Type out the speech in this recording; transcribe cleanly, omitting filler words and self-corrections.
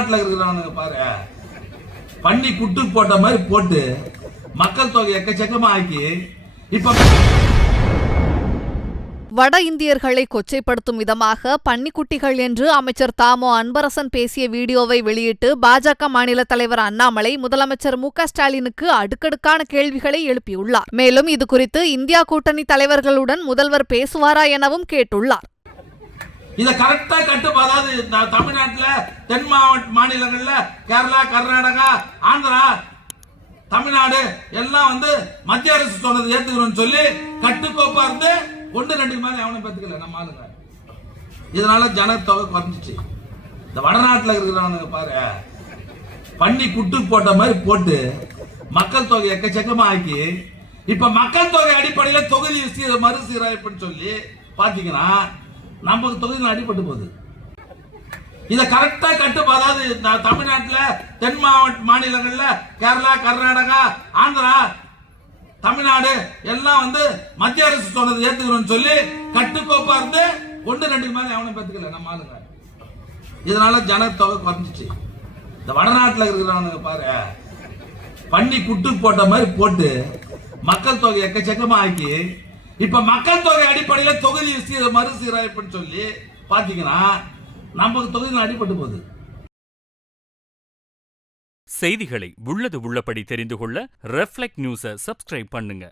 வடநாட்டுல இருக்கிறவனுங்க பாரு, பண்ணி குட்டு போட்ட மாதிரி போட்டு மக்கள் தொகை எக்கச்சக்கமா ஆக்கி இப்ப வட இந்தியர்களை கொச்சைப்படுத்தும் விதமாக பன்னிக்குட்டிகள் என்று அமைச்சர் தாமோ அன்பரசன் பேசிய வீடியோவை வெளியிட்டு பாஜக மாநில தலைவர் அண்ணாமலை முதலமைச்சர் மு.க.ஸ்டாலினுக்கு அடுக்கடுக்கான கேள்விகளை எழுப்பியுள்ளார். மேலும் இதுகுறித்து இந்தியா கூட்டணி தலைவர்களுடன் முதல்வர் பேசுவாரா எனவும் கேட்டுள்ளார். இத கரெக்டா அதாவது தமிழ்நாட்டுல தென் மாநிலங்கள்ல கேரளா, கர்நாடகா, ஆந்திரா, தமிழ்நாடு எல்லாம் மத்திய அரசு சொன்னது ஏத்துக்கிறோம்னு சொல்லி கட்டுக்கோப்பா இருந்து 1-2 மேல எவனும் பெத்துக்கல நம்ம ஆளுங்க. இதனால ஜனத்தொகை குறைஞ்சிச்சு. இந்த வடநாட்டுல இருக்கிறவனுங்க பாரு, பண்ணி குட்டு போட்ட மாதிரி போட்டு மக்கள் தொகை எக்கச்சக்கமா ஆக்கி இப்ப மக்கள் தொகை அடிப்படையில தொகுதி மறுசீரமைப்புன்னு சொல்லி பாத்தீங்கன்னா நமக்கு தொகுதியில் அடிபட்டு போகுது. இத கரெக்டா அதாவது தமிழ்நாட்டுல தென் மாநிலங்கள்ல கேரளா, கர்நாடகா, ஆந்திரா, தமிழ்நாடு எல்லாம் மத்திய அரசு சொன்னது ஏத்துக்கிறோம்னு சொல்லி கட்டுக்கோப்பா இருந்து 1-2 மேல எவனும் பெத்துக்கல நம்ம ஆளுங்க. இதனால ஜனத்தொகை குறைஞ்சிச்சு. இந்த வடநாட்டுல இருக்கிறவனுங்க பாரு, பண்ணி குட்டு போட்ட மாதிரி போட்டு மக்கள் தொகை எக்கச்சக்கமா ஆக்கி இப்ப மக்கள் தொகை அடிப்படையில தொகுதி மறுசீரமைப்புன்னு சொல்லி பாத்தீங்கன்னா நமக்கு தொகுதியில் அடிபட்டு போகுது. செய்திகளை உள்ளது உள்ளபடி தெரிந்து கொள்ள ரெஃப்ளெக்ட் நியூஸை சப்ஸ்கிரைப் பண்ணுங்க.